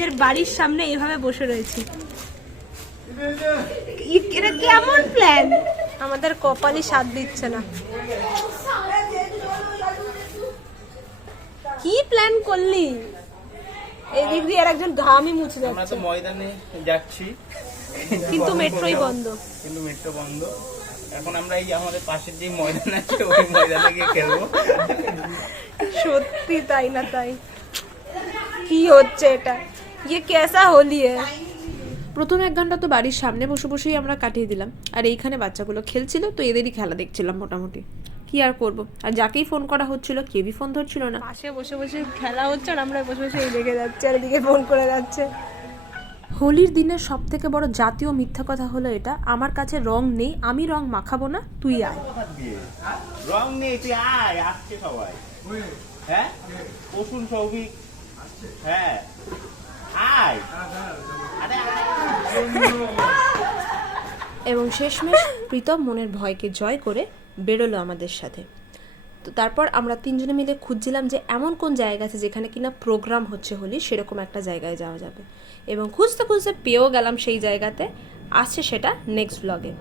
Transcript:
নিজের বাড়ির সামনে এভাবে বসে রয়েছি। এটা কেমন প্ল্যান? আমাদের কপালই সাথ দিচ্ছে না। কি প্ল্যান করলি? এদিক দিয়ে আর একজন ঘামই মুছে যাচ্ছে। আমরা তো ময়দানে যাচ্ছি, কিন্তু মেট্রোই বন্ধ। কিন্তু মেট্রো বন্ধ। এখন আমরা এই আমাদের পাশের যে ময়দান আছে ওই ময়দানে গিয়ে খেলবো। সত্যি তাই না তাই? কি হচ্ছে এটা? ये कैसा होली है? প্রথম 1 ঘন্টা তো বাড়ির সামনে বসে বসেই আমরা কাটিয়ে দিলাম, আর এইখানে বাচ্চাগুলো খেলছিল, তো এদেরই খেলা দেখছিলাম মোটামুটি। কি আর করব, আর যাকেই ফোন করা হচ্ছিল কেউই ফোন ধরছিল না। পাশে বসে বসে খেলা হচ্ছে আর আমরা বসে বসে এই দেখে যাচ্ছি আর এদিকে ফোন করে যাচ্ছে। হোলির দিনের সব থেকে বড় জাতীয় মিথ্যা কথা হলো এটা, আমার কাছে রং নেই, আমি রং মাখাবো না, তুই আয়। রং নেই, তুই আয়, আসছে সবাই। হ্যাঁ, প্রসূন সৌভিক, হ্যাঁ আয়। এবং শেষমেশ প্রীতম মনের ভয়কে জয় করে বেরোলো আমাদের সাথে। তো তারপর আমরা 3 জনে মিলে খুঁজছিলাম যে এমন কোন জায়গা আছে যেখানে কিনা প্রোগ্রাম হচ্ছে হোলি, সেরকম একটা জায়গায় যাওয়া যাবে, এবং খুঁজতে খুঁজতে পেয়েও গেলাম সেই জায়গাতে। আসছে সেটা নেক্সট ব্লগে।